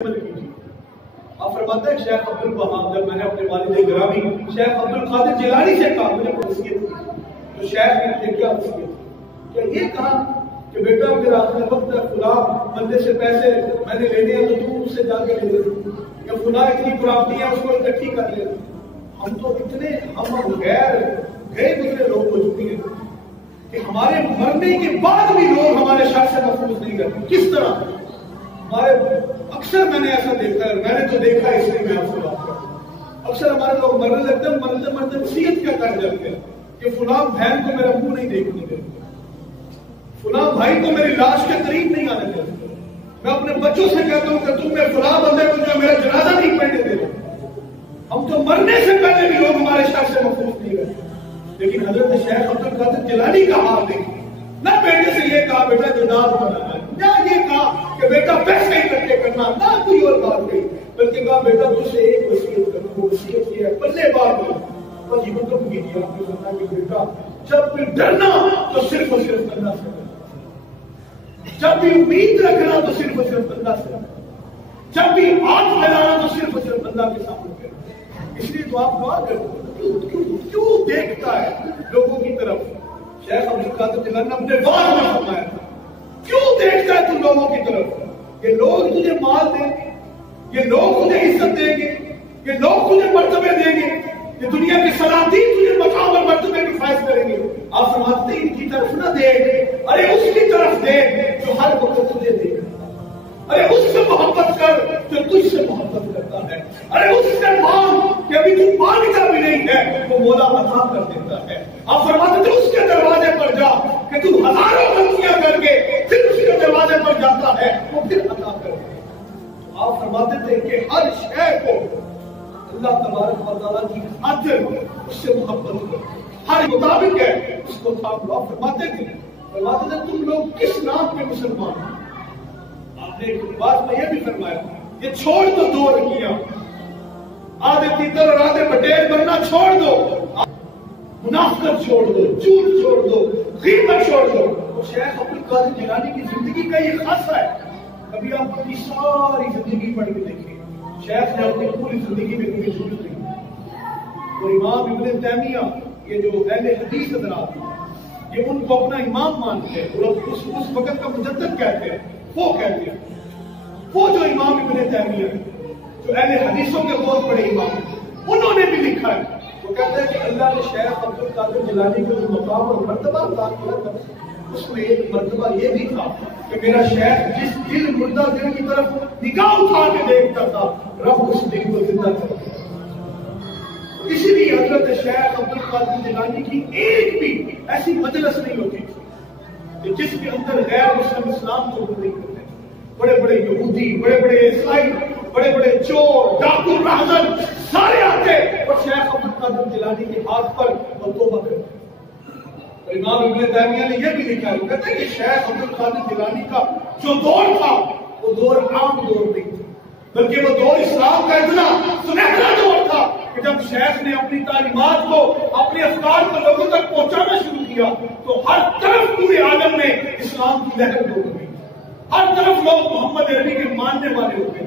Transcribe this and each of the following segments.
आप फरमाते हैं शेख अब्दुल वहाब, जब मैंने अपने वालिद गिरामी शेख अब्दुल कादिर जिलानी से कहा मुझे वसीयत की, तो शेख ने क्या वसीयत की? क्या ये कहा कि बेटा फिर आखिर वक्त खुदा बंदे से पैसे मैंने लेने हैं तो तू उससे जाके ले ले, या खुदा इतनी प्रॉपर्टी है उसको इकट्ठी कर ले। हम तो इतने हम गैर गए गुजरे लोग हो चुके हैं कि हमारे मरने के बाद भी लोग हमारे शर से महफूज नहीं करते। किस तरह? हमारे अक्सर मैंने ऐसा देखा है, मैंने तो देखा है इसलिए मैं आपसे बात कर रहा हूं। अक्सर हमारे लोग मरने लगते हैं, मरते मरते वसीयत क्या कर जाते हैं कि फुला बहन को मेरा मुंह नहीं देखने देते, फुला भाई को मेरी लाश के करीब नहीं आने देते। मैं अपने बच्चों से कहता हूं कि तुम फुला बंदे को जो मेरा जनाजा नहीं पढ़ने दे रहे। हम तो मरने से पहले भी लोग हमारे शर से महफूज नहीं रहते। लेकिन हजरत शेख अब्दुल कादिर जिलानी का हाल देखिए, ना बेटे से ये कहा बेटा जनाब बनाना, ना ये कहा कि बेटा पैसे इकट्ठे करना, ना कोई और बात नहीं, बल्कि कहा बेटा तुझसे एक वसीयत करूं, वसीयत ये है पल्ले बात नहीं बस ये तो की दिया आपने सुना कि बेटा जब भी डरना तो सिर्फ और सिर्फ अल्लाह से, जब भी उम्मीद रखना तो सिर्फ और सिर्फ अल्लाह से, जब भी आंख फैलाना तो सिर्फ और सिर्फ अल्लाह के सामने। इसलिए तो आप दुआ करो, क्यों देखता है लोगों की तरफ? शेख अब्दुल कादिर जिलानी ने अपने वाद में फरमाया था, क्यों देखता है तू लोगों की तरफ? ये लोग तुझे माल देंगे, ये लोग तुझे इज्जत देंगे, ये लोग तुझे मर्तबे देंगे, ये दुनिया के सलातीन तुझे मकाम और मर्तबे की फैज करेंगे। आप फरमाते हैं इनकी तरफ न दे, अरे उसकी तरफ दे जो हर वक्त तुझे देगा। अरे उससे मोहब्बत कर जो तुझसे मोहब्बत करता है। अरे उससे मांग कि अभी तू मांगता भी नहीं है वो मौला अता कर देता है। आप फरमाते थे उसके दरवाजे पर जा कि तू हजारों गलतियां करके फिर उसके दरवाजे पर जाता है वो फिर अता कर देता। तो आप फरमाते थे कि हर शय को अल्लाह तबारक व तआला की खातिर उससे मोहब्बत करो, हर मुताबिक है उसको थाम लो। आप फरमाते थे तुम लोग किस नाम के मुसलमान हो? आपने एक बात में यह भी फरमाया, ये छोड़ दो दो रंगियां, आधे तीतर और आधे बटेर बनना छोड़ दो, मुनाफिकत छोड़ दो, झूठ छोड़ दो, गीबत छोड़ दो। तो शेख अब्दुल कादिर जिलानी की जिंदगी का ये खासा है, कभी आप अपनी सारी जिंदगी पढ़ के देखिए, शेख ने अपनी पूरी जिंदगी में कभी झूठ नहीं। और इमाम इब्न तैमिया, ये जो अहले हदीस हज़रात हैं, ये उनको अपना इमाम मानते हैं और उस वक्त का मुजद्दिद कहते हैं। वो कहते हैं, वो जो इमाम इब्न तैमिया जो अहले हदीसों के बहुत बड़े इमाम, उन्होंने भी लिखा है, वो कहते हैं कि अल्लाह ने शेख अब्दुल कादिर जिलानी को जो मकाम और मर्तबा अता किया था, उसमें एक मर्तबा ये भी था कि मेरा शेख जिस दिल मुर्दा दिल की तरफ निगाह उठा के देखता था, रब उस दिल को जिंदा करता। इसीलिए हजरत शेख अब्दुल कादिर जिलानी की एक भी ऐसी मजलिस नहीं होती थी जिसके अंदर गैर मुस्लिम इस्लाम को नहीं करते। बड़े बड़े यहूदी, बड़े बड़े ईसाई, बड़े बड़े चोर, डाकू, राहजन सारे आते और शेख अब्दुल कादिर जिलानी के हाथ पर तौबा करते। इमाम इब्न तैमिया ने यह भी लिखा है, कहते हैं कि शेख अब्दुल कादिर जिलानी का जो दौर था वो दौर आम दौर नहीं था, बल्कि वो दौर इस्लाम का इतना सुनहरा दौर था कि जब शेख ने अपनी तालीमात को, अपने अफकार को लोगों तक पहुंचाना शुरू किया तो हर तरफ पूरे आलम में इस्लाम की लहर हो गई, हर तरफ लोग मोहम्मद अरबी के मानने वाले हो गए।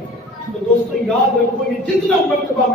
तो दोस्तों याद रखो, ये जितना मर्तबा